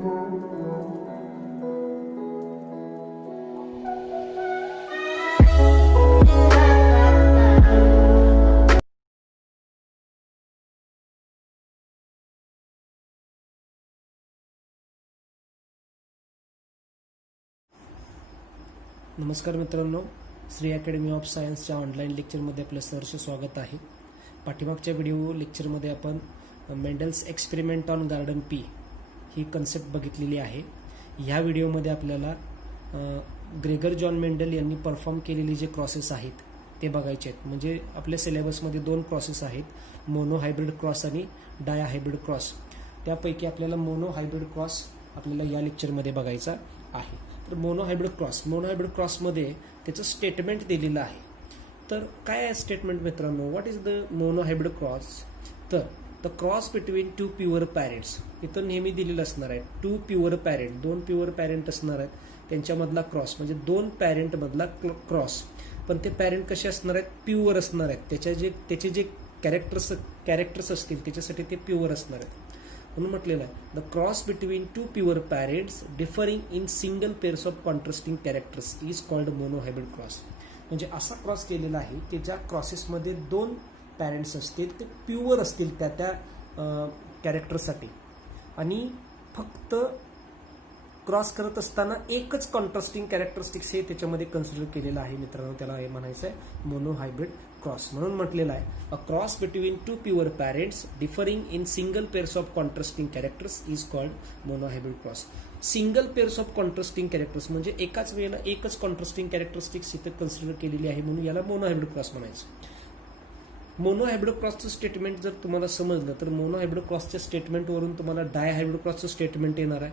नमस्कार मित्रांनो, Shri academy of सायन्सच्या ऑनलाईन लेक्चरमध्ये आपलं सहर्ष स्वागत आहे. पाठीमागच्या व्हिडिओ लेक्चरमध्ये आपण Mendel's experiment on garden pea he concept बघितलेली आहे. ह्या व्हिडिओमध्ये आपल्याला ग्रेगर जॉन मेंडल यांनी परफॉर्म केलेले जे क्रॉसेस आहेत ते बघायचे आहेत. म्हणजे आपल्या सिलेबसमध्ये 2 क्रॉसेस आहेत, मोनो हायब्रिड क्रॉस आणि डाय हायब्रिड क्रॉस. त्यापैकी आपल्याला मोनो हायब्रिड क्रॉस आपल्याला या लेक्चरमध्ये बघायचा आहे. तर मोनो हायब्रिड क्रॉसमध्ये त्याचं स्टेटमेंट दिलेलं आहे. तर काय आहे स्टेटमेंट मित्रांनो? What is the mono hybrid cross? तर the cross between 2 pure parents. इथं नेहमी दिलेलं असणार आहे 2 प्युअर पॅरेंट, 2 प्युअर पॅरेंट असणार आहेत, त्यांच्यामधला क्रॉस म्हणजे 2 पॅरेंट मधला क्रॉस. पण ते पॅरेंट कसे असणार आहेत? प्युअर असणार आहेत. त्याचे जे कॅरेक्टर्स असतील त्याच्यासाठी ते प्युअर असणार आहेत. म्हणून म्हटलेलं आहे the cross between 2 pure parents differing in single pairs of contrasting characters is called mono hybrid cross. म्हणजे असा क्रॉस केलेला आहे की ज्या क्रॉसेसमध्ये 2 पॅरेंट्स असतील ते प्युअर असतील त्या कॅरेक्टरसाठी, आणि फक्त क्रॉस करत असताना एकच कॉन्ट्रास्टिंग कॅरेक्टरिस्टिक्स हे त्याच्यामध्ये कन्सिडर केलेलं आहे मित्रांनो. त्याला हे म्हणायचं आहे मोनो हायब्रिड क्रॉस. म्हणून म्हटलेलं आहे अ cross between 2 pure parents differing in single pairs of contrasting characters is called mono hybrid cross. Single pairs of contrasting characters म्हणजे एकाच वेळेला एकच कॉन्ट्रास्टिंग कॅरेक्टरिस्टिक्स इथे कन्सिडर केलेली आहे, म्हणून याला मोनो हायब्रिड क्रॉस म्हणायचं. मोनो हायब्रिड क्रॉसचं स्टेटमेंट जर तुम्हाला समजलं तर मोनो हायब्रिड क्रॉसच्या स्टेटमेंटवरून तुम्हाला डाय हायब्रिड क्रॉसचं स्टेटमेंट येणार आहे.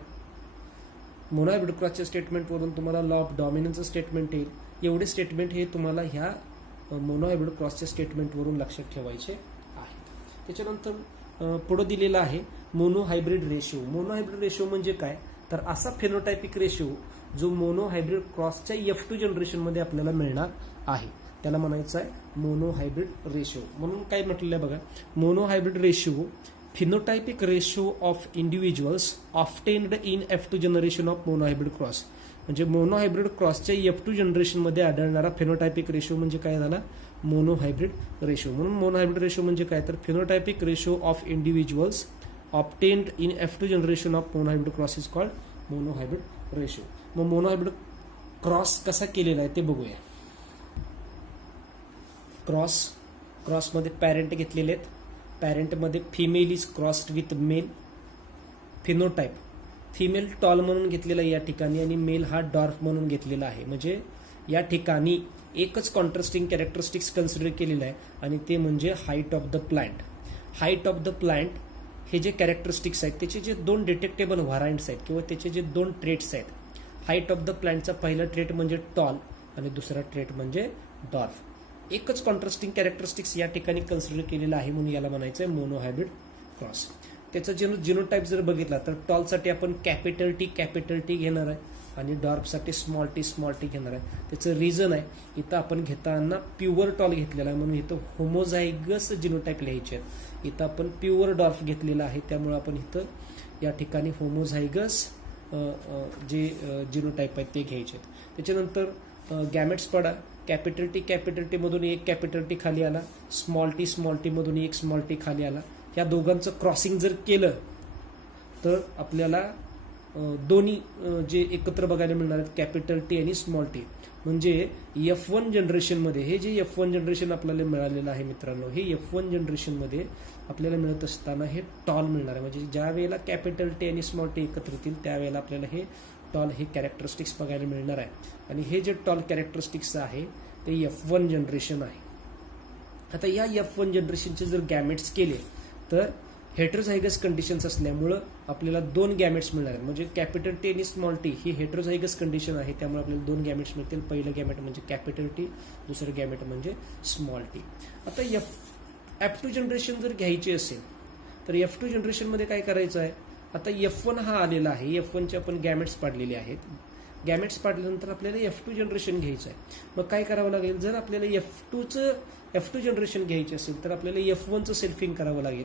मोनो हायब्रिड क्रॉसच्या स्टेटमेंटवरून तुम्हाला लॉ ऑफ डॉमिनन्सचं स्टेटमेंट येईल. एवढे स्टेटमेंट हे तुम्हाला ह्या मोनो हायब्रिड क्रॉसच्या स्टेटमेंटवरून लक्षात ठेवायचे आहे. त्याच्यानंतर पुढे दिलेला आहे mono hybrid ratio. Mono hybrid ratio म्हणजे काय? तर असा फेनोटायपिक रेशिओ जो मोनो हायब्रिड क्रॉसच्या F2 जनरेशनमध्ये आपल्याला मिळणार आहे त्याला म्हणायचं आहे मोनो हायब्रिड रेशिओ. म्हणून काय म्हटलेलं आहे बघा, mono hybrid ratio phenotypic ratio of individuals obtained in F2 generation of mono hybrid cross. म्हणजे मोनो हायब्रिड क्रॉसच्या F2 जनरेशनमध्ये आढळणारा फेनोटायपिक रेशो म्हणजे काय झाला? Mono hybrid ratio. म्हणून मोनो हायब्रिड रेशो म्हणजे काय? तर phenotypic ratio of individuals obtained in F2 generation of mono hybrid cross is called mono hybrid ratio. मग मोनो हायब्रिड क्रॉस कसा केलेला आहे ते बघूया. क्रॉसमध्ये पॅरेंट घेतलेले आहेत. पॅरेंटमध्ये female is crossed with male. Phenotype female tall म्हणून घेतलेला या ठिकाणी आणि मेल हा डॉर्फ म्हणून घेतलेला आहे. म्हणजे या ठिकाणी एकच कॉन्ट्रास्टिंग कॅरेक्टरिस्टिक्स कन्सिडर केलेलं आहे आणि ते म्हणजे height of the plant. Height of the plant हे जे कॅरेक्टरिस्टिक्स आहेत त्याचे जे 2 डिटेक्टेबल व्हरायंट्स आहेत किंवा त्याचे जे 2 ट्रेट्स आहेत. हाईट ऑफ द प्लांटचा पहिला ट्रेट म्हणजे टॉल आणि दुसरा ट्रेट म्हणजे डॉर्फ. एकच कॉन्ट्रास्टिंग कॅरेक्टरिस्टिक्स या ठिकाणी कन्सिडर केलेलं आहे म्हणून याला म्हणायचं आहे मोनो हायब्रिड क्रॉस. त्याचा जिनोटाईप जर बघितला तर टॉलसाठी आपण कॅपिटल टी घेणार आहे आणि डॉर्फसाठी स्मॉल टी घेणार आहे. त्याचं रिझन आहे इथं आपण घेताना प्युअर टॉल घेतलेला आहे म्हणून इथं होमोझायगस जिनोटाईप लिहायचे आहेत. इथं आपण प्युअर डॉर्फ घेतलेला आहे त्यामुळे आपण इथं या ठिकाणी होमोझायगस जे जिनोटाईप आहेत ते घ्यायचे आहेत. त्याच्यानंतर गॅमेट्स पडा. कॅपिटल टी मधून एक कॅपिटल टी खाली आला, स्मॉल टी मधून एक स्मॉल टी खाली आला. या दोघांचं क्रॉसिंग जर केलं तर आपल्याला दोन्ही जे एकत्र बघायला मिळणार आहेत कॅपिटल टी आणि स्मॉल टी. म्हणजे F1 जनरेशनमध्ये हे जे F1 जनरेशन आपल्याला मिळालेलं आहे मित्रांनो, हे F1 जनरेशनमध्ये आपल्याला मिळत असताना हे टॉल मिळणार आहे. म्हणजे ज्या वेळेला कॅपिटल टी आणि स्मॉल टी एकत्र येतील त्यावेळेला आपल्याला हे टॉल हे कॅरेक्टरिस्टिक्स बघायला मिळणार आहे. आणि हे जे टॉल कॅरेक्टरिस्टिक्स आहे ते F1 जनरेशन आहे. आता या F1 जनरेशनचे जर गॅमेट्स केले तर हेट्रोझायगस कंडिशन्स असल्यामुळं आपल्याला 2 गॅमेट्स मिळणार आहेत. म्हणजे कॅपिटल टी आणि स्मॉल टी ही हेट्रोझायगस कंडिशन आहे त्यामुळे आपल्याला 2 गॅमेट्स मिळतील. पहिलं गॅमेट म्हणजे कॅपिटल टी, दुसरं गॅमेट म्हणजे स्मॉल टी. आता F2 जनरेशन जर घ्यायची असेल तर F2 जनरेशनमध्ये काय करायचं आहे? आता F1 हा आलेला आहे. F1चे आपण गॅमेट्स पाडलेले आहेत गॅमेट्स पाडल्यानंतर आपल्याला F2 जनरेशन घ्यायचं आहे. मग काय करावं लागेल, जर आपल्याला F2 जनरेशन घ्यायचे असेल तर आपल्याला F1चं सेल्फिंग करावं लागेल.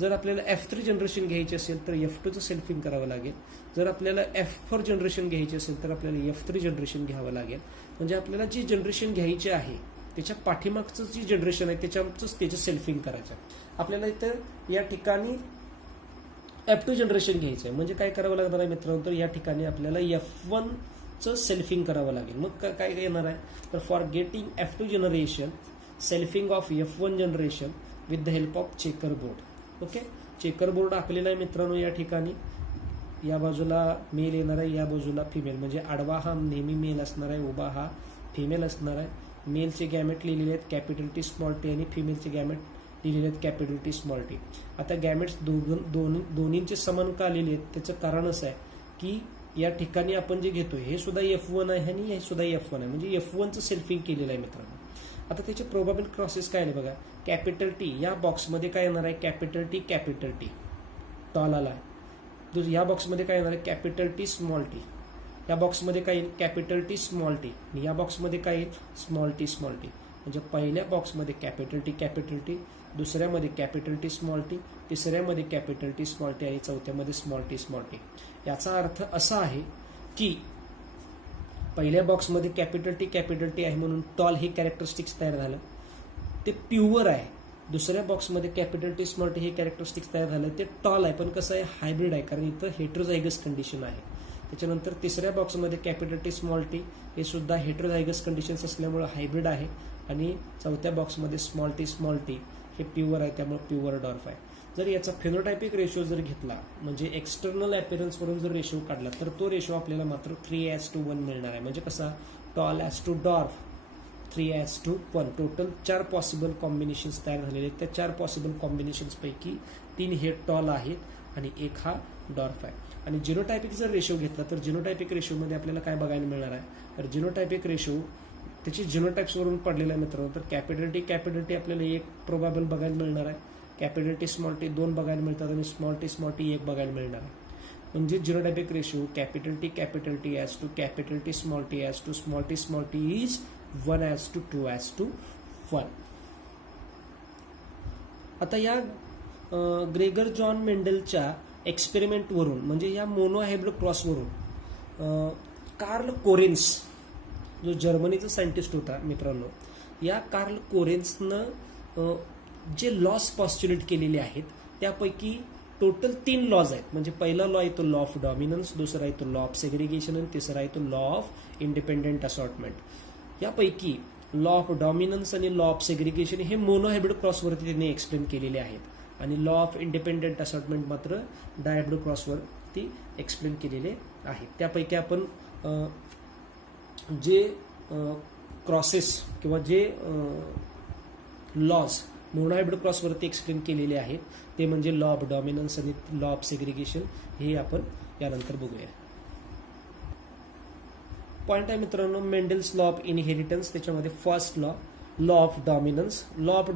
जर आपल्याला F3 जनरेशन घ्यायची असेल तर F2चं सेल्फिंग करावं लागेल. जर आपल्याला F4 जनरेशन घ्यायची असेल तर आपल्याला F3 जनरेशन घ्यावं लागेल. म्हणजे आपल्याला जी जनरेशन घ्यायची आहे त्याच्या पाठीमागचं जी जनरेशन आहे त्याचं सेल्फिंग करायचं. आपल्याला इथं या ठिकाणी F2 जनरेशन घ्यायचं आहे. म्हणजे काय करावं लागणार आहे मित्रांनो, तर या ठिकाणी आपल्याला F1चं सेल्फिंग करावं लागेल. मग काय येणार आहे, तर for getting F2 generation selfing of F1 generation with the help of checker board. Okay, checker board आखलेला आहे मित्रांनो. या ठिकाणी या बाजूला मेल येणार आहे, या बाजूला फिमेल. म्हणजे आडवा हा नेहमी मेल असणार आहे, उभा हा फिमेल असणार आहे. मेलचे गॅमेट लिहिलेले आहेत कॅपिटल टी स्मॉल टी आणि फिमेलचे गॅमेट लिहिलेले आहेत कॅपिटल टी स्मॉल टी. आता गॅमेट्स दोन्हींचे समान का लिहिले आहेत त्याचं कारण असं आहे की या ठिकाणी आपण जे घेतोय हे सुद्धा F1 आहे आणि हे सुद्धा F1 आहे. म्हणजे F1चं सेल्फिंग केलेलं आहे मित्रांनो. आता त्याचे प्रोबॅबल क्रॉसेस काय आहे बघा. कॅपिटल टी या बॉक्समध्ये काय येणार आहे, कॅपिटल टी टॉल आला. या बॉक्समध्ये काय येणार आहे, कॅपिटल टी स्मॉल टी. या बॉक्समध्ये काय येईल, कॅपिटल टी स्मॉल टी. आणि या बॉक्समध्ये काय येईल, स्मॉल टी. म्हणजे पहिल्या बॉक्समध्ये कॅपिटल टी, दुसऱ्यामध्ये कॅपिटल टी स्मॉल टी, तिसऱ्यामध्ये कॅपिटल टी स्मॉल टी आणि चौथ्यामध्ये स्मॉल टी. याचा अर्थ असा आहे की पहिल्या बॉक्समध्ये कॅपिटल टी आहे म्हणून टॉल हे कॅरेक्टरिस्टिक्स तयार झालं, ते प्युअर आहे. दुसऱ्या बॉक्समध्ये कॅपिटल टी स्मॉल टी हे कॅरेक्टरिस्टिक्स तयार झालं, ते टॉल आहे पण कसं आहे, हायब्रिड आहे, कारण इथं हेट्रोझायगस कंडिशन आहे. त्याच्यानंतर तिसऱ्या बॉक्समध्ये कॅपिटल टी स्मॉल टी हे सुद्धा हेट्रोझायगस कंडिशन्स असल्यामुळे हायब्रिड आहे. आणि चौथ्या बॉक्समध्ये स्मॉल टी हे प्युअर आहे, त्यामुळे प्युअर डॉर्फ आहे. जर याचा फिनोटायपिक रेशो जर घेतला म्हणजे एक्सटर्नल अपीअरन्सवरून जर रेशो काढला तर तो रेशो आपल्याला मात्र 3:1 मिळणार आहे. म्हणजे कसा, tall as to dwarf 3:1. Total 4 possible combinations तयार झालेले आहेत. त्या 4 पॉसिबल कॉम्बिनेशन्सपैकी 3 हे टॉल आहेत आणि 1 हा डॉर्फ आहे. आणि जिनोटायपिक जर रेशो घेतला तर जिनोटायपिक रेशोमध्ये आपल्याला काय बघायला मिळणार आहे, तर जिनोटायपिक रेशो त्याची जिनोटाइप्सवरून पडलेला आहे मित्रांनो. तर कॅपिटल टी आपल्याला 1 प्रोबॅबल बघायला मिळणार आहे, कॅपिटल टी स्मॉल टी 2 बघायला मिळतात आणि स्मॉल टी 1 बघायला मिळणार आहे. म्हणजे genotypic ratio capital T as to capital T small T as to small T is 1:2:1. आता या ग्रेगर जॉन मेंडलच्या एक्सपेरिमेंटवरून म्हणजे या मोनोहायब्रिड क्रॉसवरून कार्ल कोरेन्स जो जर्मनीचा सायंटिस्ट होता मित्रांनो, या कार्ल कोरेन्सनं जे लॉज पॉस्च्युलेट केलेले आहेत त्यापैकी टोटल 3 लॉज आहेत. म्हणजे पहिला लॉ येतो लॉ ऑफ डॉमिनन्स, दुसरा येतो लॉ ऑफ सेग्रिगेशन आणि तिसरा येतो लॉ ऑफ इंडिपेंडेंट असॉर्टमेंट. यापैकी लॉ ऑफ डॉमिनन्स आणि लॉ ऑफ सेग्रिगेशन हे मोनोहायब्रिड क्रॉसवरती त्यांनी एक्सप्लेन केलेले आहेत आणि लॉ ऑफ इंडिपेंडेंट असॉर्टमेंट मात्र डायहायब्रिड क्रॉसवरती एक्सप्लेन केलेले आहेत. त्यापैकी आपण जे क्रॉसेस किंवा जे लॉज मोनोहायब्रिड क्रॉसवरती एक्सप्लेन केलेले आहेत ते म्हणजे लॉ ऑफ डॉमिनन्स आणि लॉ ऑफ सेग्रिगेशन, हे आपण यानंतर बघूया. पॉईंट आहे मित्रांनो, मेंडल्स लॉ ऑफ इनहेरिटन्स. त्याच्यामध्ये first law of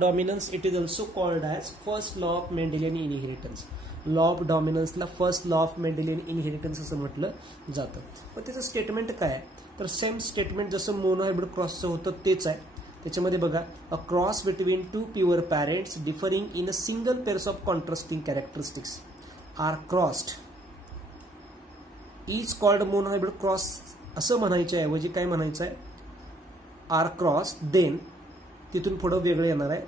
dominance it is also called as first law of Mendelian inheritance. Law of डॉमिनन्सला first law of Mendelian inheritance असं म्हटलं जातं. पण त्याचं स्टेटमेंट काय आहे, तर सेम स्टेटमेंट जसं मोनोहायब्रिड क्रॉसचं होतं तेच आहे. त्याच्यामध्ये बघा, a cross between 2 pure parents differing in a single pairs of contrasting characteristics are crossed is called monohybrid cross असं म्हणायच्या ऐवजी काय म्हणायचं आहे, आर क्रॉस, देन तिथून पुढं वेगळं येणार आहे.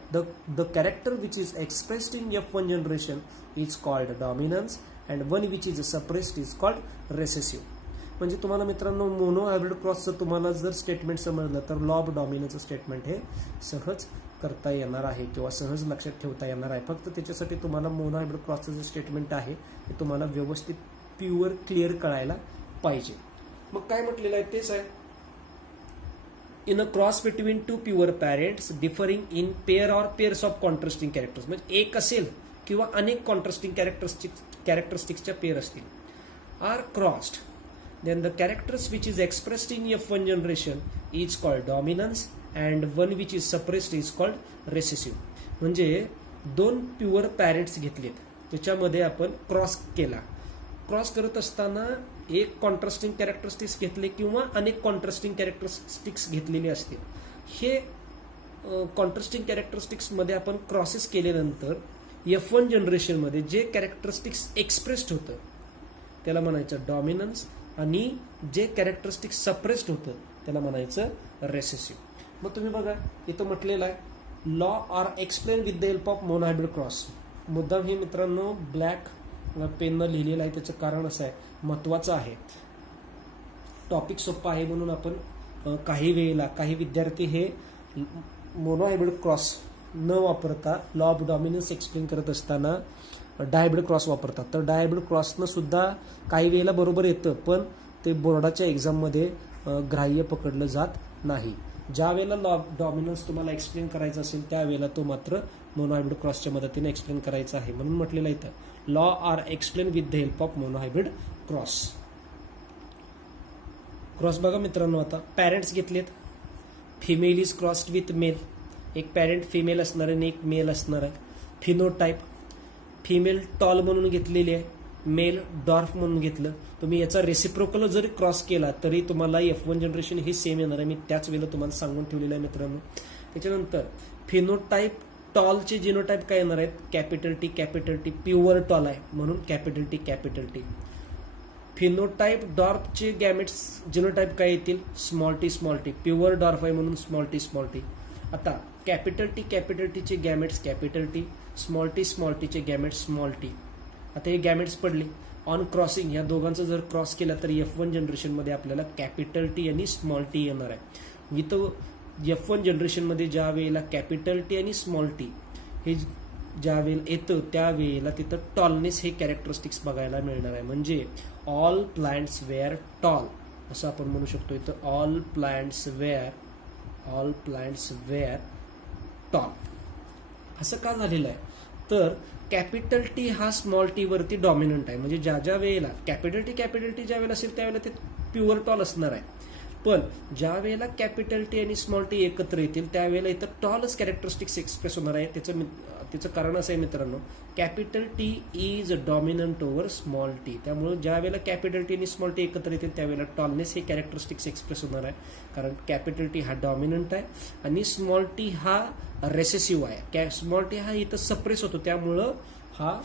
The character which is expressed in F1 generation is called dominance and one which is suppressed is called recessive. म्हणजे तुम्हाला मित्रांनो मोनोहायब्रिड क्रॉसचं तुम्हाला जर स्टेटमेंट समजलं तर लॉ ऑफ डॉमिनन्सचं स्टेटमेंट हे सहज करता येणार आहे किंवा सहज लक्षात ठेवता येणार आहे. फक्त त्याच्यासाठी तुम्हाला मोनोहायब्रिड क्रॉसचं जे स्टेटमेंट आहे ते तुम्हाला व्यवस्थित प्युअर क्लिअर कळायला पाहिजे. मग काय म्हटलेलं आहे तेच आहे, in a cross between 2 pure parents differing in pair or pairs of contrasting characters. म्हणजे एक असेल किंवा अनेक कॉन्ट्रास्टिंग कॅरेक्टरिस्टिक्सच्या पेअर असतील, are crossed, then the characters which is expressed in F1 generation is called dominance and one which is suppressed is called recessive. म्हणजे 2 pure parents घेतलेत, त्याच्यामध्ये आपण क्रॉस केला क्रॉस करत असताना एक कॉन्ट्रास्टिंग कॅरेक्टरिस्टिक्स घेतले किंवा अनेक कॉन्ट्रास्टिंग कॅरेक्टरिस्टिक्स घेतलेले असतील. हे कॉन्ट्रास्टिंग कॅरेक्टरिस्टिक्स मध्ये आपण क्रॉसेस केल्यानंतर F1 जनरेशनमध्ये जे कॅरेक्टरिस्टिक्स एक्सप्रेस्ड होतं त्याला म्हणायचं डॉमिनन्स, आणि जे कॅरेक्टरिस्टिक्स सप्रेस्ड होतं त्याला म्हणायचं रेसेसिव्ह. मग तुम्ही बघा इथं म्हटलेलं आहे law are explain with the help of monohybrid cross. मुद्दाम हे मित्रांनो ब्लॅक पेननं लिहिलेलं आहे. त्याचं कारण असं आहे, महत्वाचं आहे, टॉपिक सोपा आहे म्हणून आपण काही वेळेला काही विद्यार्थी हे मोनोहायब्रिड क्रॉस न वापरता लॉ ऑफ डॉमिनन्स एक्सप्लेन करत असताना डायहायब्रिड क्रॉस वापरतात. तर डायहायब्रिड क्रॉसनं सुद्धा काही वेळेला बरोबर येतं, पण ते बोर्डाच्या एक्झाममध्ये ग्राह्य पकडलं जात नाही. ज्या वेळेला लॉ ऑफ डॉमिनन्स तुम्हाला एक्सप्लेन करायचा असेल त्यावेळेला तो मात्र मोनोहायब्रिड क्रॉसच्या मदतीने एक्सप्लेन करायचा आहे. म्हणून म्हटलेलं इथं law are explain with the help of monohybrid cross. Cross बघा मित्रांनो, आता पॅरेंट्स घेतलेत. Female is crossed with male. एक पॅरेंट फिमेल असणार आहे आणि एक मेल असणार आहे. फिनोटाईप फिमेल टॉल म्हणून घेतलेली आहे, मेल डॉर्फ म्हणून घेतलं. तुम्ही याचा रेसिप्रोकल जरी क्रॉस केला तरी तुम्हाला F1 जनरेशन हे सेम येणार आहे. मी त्याच वेळेला तुम्हाला सांगून ठेवलेलं आहे मित्रांनो. त्याच्यानंतर फिनोटाईप टॉलचे जिनोटाईप काय येणार आहेत, कॅपिटल टी प्युअर टॉल आहे म्हणून कॅपिटल टी. फिनोटाईप डॉर्फचे गॅमेट्स जिनोटाईप काय येतील, स्मॉल टी प्युअर डॉर्फ आहे म्हणून स्मॉल टी. आता कॅपिटल टीचे गॅमेट्स कॅपिटल टी, स्मॉल टीचे गॅमेट्स स्मॉल टी. आता हे गॅमेट्स पडले. ऑन क्रॉसिंग या दोघांचं जर क्रॉस केला तर F1 जनरेशनमध्ये आपल्याला कॅपिटल टी आणि स्मॉल टी येणार आहे. इथं F1 जनरेशनमध्ये ज्या वेळेला कॅपिटल टी आणि स्मॉल टी हे ज्या वेळेला येतं त्यावेळेला तिथं टॉलनेस हे कॅरेक्टरिस्टिक्स बघायला मिळणार आहे. म्हणजे ऑल प्लांट्स वेअर टॉल असं आपण म्हणू शकतो. इथं ऑल प्लांट्स वेअर टॉल असं का झालेलं आहे, तर कॅपिटल टी हा स्मॉल टी वरती डॉमिनंट आहे. म्हणजे ज्या वेळेला कॅपिटल टी ज्या वेळेला असेल त्यावेळेला ते प्युअर टॉल असणार आहे. पण ज्या वेळेला कॅपिटल टी आणि स्मॉल टी एकत्र येतील त्यावेळेला इथं टॉलच कॅरेक्टरिस्टिक्स एक्सप्रेस होणार आहे. त्याचं कारण असं आहे मित्रांनो, capital T is dominant over small T. त्यामुळे ज्या वेळेला कॅपिटल टी आणि स्मॉल टी एकत्र येतील त्यावेळेला टॉलनेस हे कॅरेक्टरिस्टिक्स एक्सप्रेस होणार आहे. कारण कॅपिटल टी हा डॉमिनंट आहे आणि स्मॉल टी हा रेसेसिव्ह आहे. स्मॉल टी हा इथं सप्रेस होतो त्यामुळं हा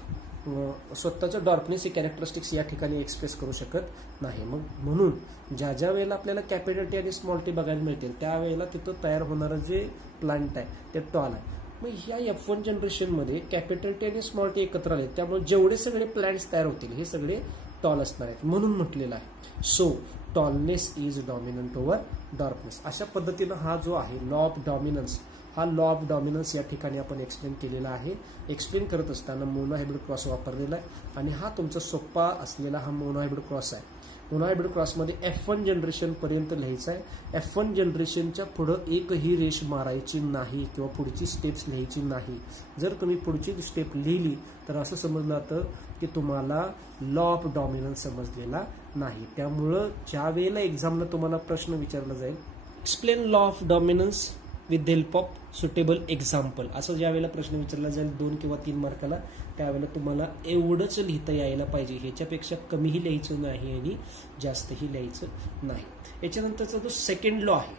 स्वतःचं डॉर्फनेस हे कॅरेक्टरिस्टिक्स या ठिकाणी एक्सप्रेस करू शकत नाही. मग म्हणून ज्या वेळेला आपल्याला कॅपिटल टी आणि स्मॉल टी बघायला मिळतील त्यावेळेला तिथं तयार होणारं जे प्लांट आहे ते टॉल आहे. मग ह्या F1 जनरेशनमध्ये कॅपिटल टी आणि स्मॉल टी एकत्र आले त्यामुळे जेवढे सगळे प्लांट्स तयार होतील हे सगळे टॉल असणार आहेत. म्हणून म्हटलेलं आहे so tallness is dominant over dwarfness. अशा पद्धतीनं हा जो आहे लॉ ऑफ डॉमिनन्स या ठिकाणी आपण एक्सप्लेन केलेला आहे. एक्सप्लेन करत असताना मोनोहायब्रिड क्रॉस वापरलेला आहे आणि हा तुमचा सोपा असलेला हा मोनोहायब्रिड क्रॉस आहे. मोनोहायब्रिड क्रॉसमध्ये F1 जनरेशन पर्यंत लिहायचं आहे. F1 जनरेशनच्या पुढं एकही रेष मारायची नाही किंवा पुढची स्टेप्स लिहायची नाही. जर तुम्ही पुढची स्टेप लिहिली तर असं समजलं जातं की तुम्हाला लॉ ऑफ डॉमिनन्स समजलेला नाही. त्यामुळं ज्या वेळेला एक्झामला तुम्हाला प्रश्न विचारला जाईल explain law of dominance with the help of suitable example असं ज्या वेळेला प्रश्न विचारला जाईल 2 किंवा 3 मार्काला त्यावेळेला तुम्हाला एवढंच लिहिता यायला पाहिजे. ह्याच्यापेक्षा कमीही लिहायचं नाही आणि जास्तही लिहायचं नाही. याच्यानंतरचा जो सेकंड लॉ आहे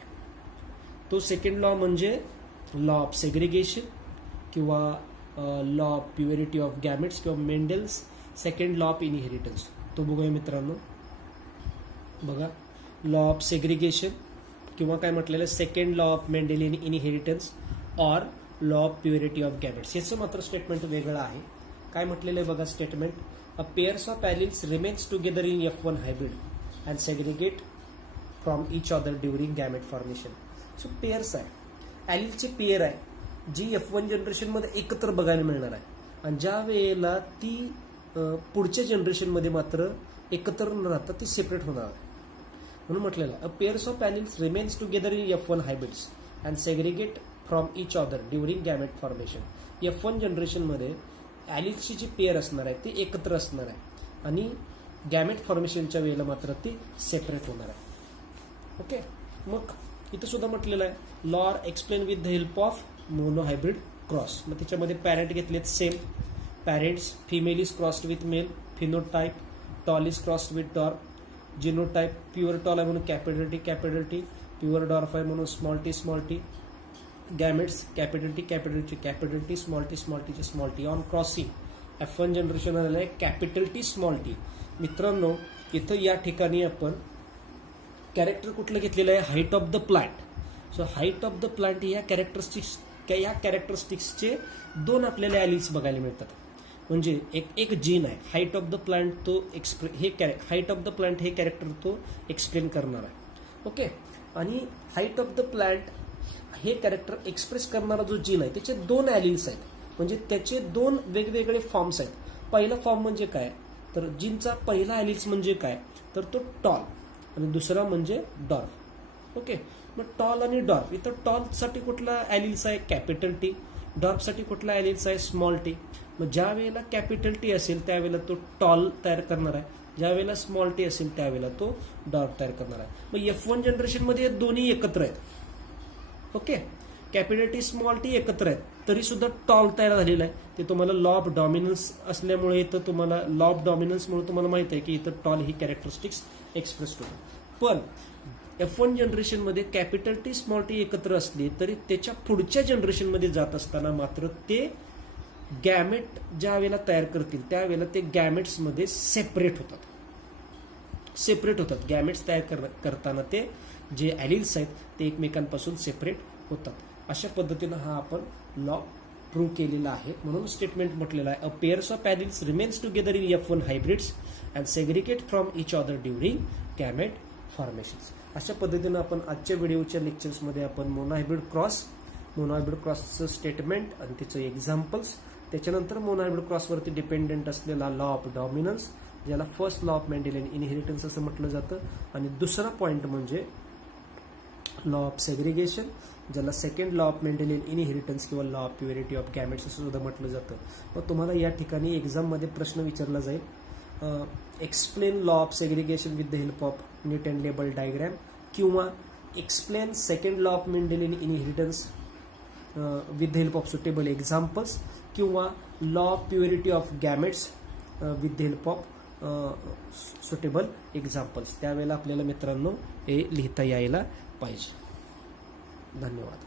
तो सेकंड लॉ म्हणजे लॉ ऑफ सेग्रिगेशन किंवा law of purity of gametes किंवा Mendel's second law of inheritance. तो बघूया मित्रांनो. बघा लॉ ऑफ सेग्रिगेशन किंवा काय म्हटलेलं second law of Mendelian inheritance or law of purity of gametes. याचं मात्र स्टेटमेंट वेगळं आहे. काय म्हटलेलं आहे बघा statement, a pairs of alleles remains together in F1 hybrid and segregate from each other during gamete formation. So pairs आहे, ॲलिलची पेअर आहे जी F1 जनरेशनमध्ये एकत्र बघायला मिळणार आहे आणि ज्या वेळेला ती पुढच्या जनरेशनमध्ये मात्र एकत्र न राहता ती सेपरेट होणार आहे. म्हणून म्हटलेलं आहे a pairs of alleles remains together in F1 hybrids and segregate from each other during gamete formation. F1 जनरेशनमध्ये ॲलिल्सची जी पेअर असणार आहे ती एकत्र असणार आहे आणि गॅमेट फॉर्मेशनच्या वेळेला मात्र ती सेपरेट होणार आहे. ओके, मग इथं सुद्धा म्हटलेलं आहे law are explain with the help of monohybrid cross. मग त्याच्यामध्ये पॅरेंट घेतलेत same parents, female is crossed with male, phenotype tall is crossed with dwarf. Genotype pure tall आहे म्हणून कॅपिटल टी, प्युअर डॉर्फ आहे म्हणून small T. Gametes capital T, small T. On crossing F1 generation आलेलं आहे capital T small T. मित्रांनो इथं या ठिकाणी आपण कॅरेक्टर कुठलं घेतलेलं आहे, height of the plant. So height of the plant या कॅरेक्टरिस्टिक्सचे दोन आपल्याला ॲलिल्स बघायला मिळतात. म्हणजे एक जीन आहे हाईट ऑफ द प्लांट, तो हाईट ऑफ द प्लांट हे कॅरेक्टर तो एक्सप्लेन करणार आहे. ओके. आणि हाईट ऑफ द प्लांट हे कॅरेक्टर एक्सप्रेस करणारा जो जीन आहे त्याचे दोन ॲलिल्स आहेत. म्हणजे त्याचे दोन वेगवेगळे फॉर्म्स आहेत. पहिला फॉर्म म्हणजे काय, तर जीनचा पहिला ॲलिल्स म्हणजे काय, तर तो टॉल आणि दुसरा म्हणजे डॉर्फ. ओके. मग टॉल आणि डॉर्फ, इथं टॉलसाठी कुठला ॲलिल्स आहे, कॅपिटल टी. डॉर्फसाठी कुठला ॲलिल्स आहे, स्मॉल टी. मग ज्या वेळेला कॅपिटल टी असेल त्यावेळेला तो टॉल तयार करणार आहे, ज्या वेळेला स्मॉल टी असेल त्यावेळेला तो डॉर्फ तयार करणार आहे. मग F1 जनरेशनमध्ये दोन्ही एकत्र आहेत. Okay. Capital T small T एकत्र आहेत तरी सुद्धा टॉल तयार झालेला आहे. ते तुम्हाला लॉ ऑफ डॉमिनन्स असल्यामुळे इथं तुम्हाला लॉ ऑफ डॉमिनन्समुळे तुम्हाला माहित आहे की इथं टॉल ही कॅरेक्टरिस्टिक्स एक्सप्रेस होतो. पण F1 जनरेशनमध्ये कॅपिटल टी स्मॉल टी एकत्र असली तरी त्याच्या पुढच्या जनरेशनमध्ये जात असताना मात्र ते गॅमेट ज्या वेळेला तयार करतील त्यावेळेला ते गॅमेट्समध्ये सेपरेट होतात. गॅमेट्स तयार करताना ते जे ॲलिल्स आहेत ते एकमेकांपासून सेपरेट होतात. अशा पद्धतीनं हा आपण लॉ प्रूव्ह केलेला आहे. म्हणून स्टेटमेंट म्हटलेलं आहे, a pairs of alleles remains together in F1 hybrids and segregate from each other during gamete formations. अशा पद्धतीनं आपण आजच्या व्हिडिओच्या लेक्चर्समध्ये आपण मोनोहायब्रिड क्रॉसचं स्टेटमेंट आणि त्याचं एक्झाम्पल्स, त्याच्यानंतर मोनोहायब्रिड क्रॉसवरती डिपेंडेंट असलेला लॉ ऑफ डॉमिनन्स ज्याला first law of Mendelian inheritance असं म्हटलं जातं, आणि दुसरा पॉईंट म्हणजे लॉ ऑफ सेग्रिगेशन ज्याला second law of Mendelian inheritance किंवा law of purity of gametes असं सुद्धा म्हटलं जातं. मग तुम्हाला या ठिकाणी एक्झाममध्ये प्रश्न विचारला जाईल, explain law of segregation with the help of neat label diagram, किंवा explain second law of Mendelian inheritance with the help of suitable examples, किंवा law of purity of gametes with the help of suitable examples. त्यावेळेला आपल्याला मित्रांनो हे लिहिता यायला पाहिजे. धन्यवाद.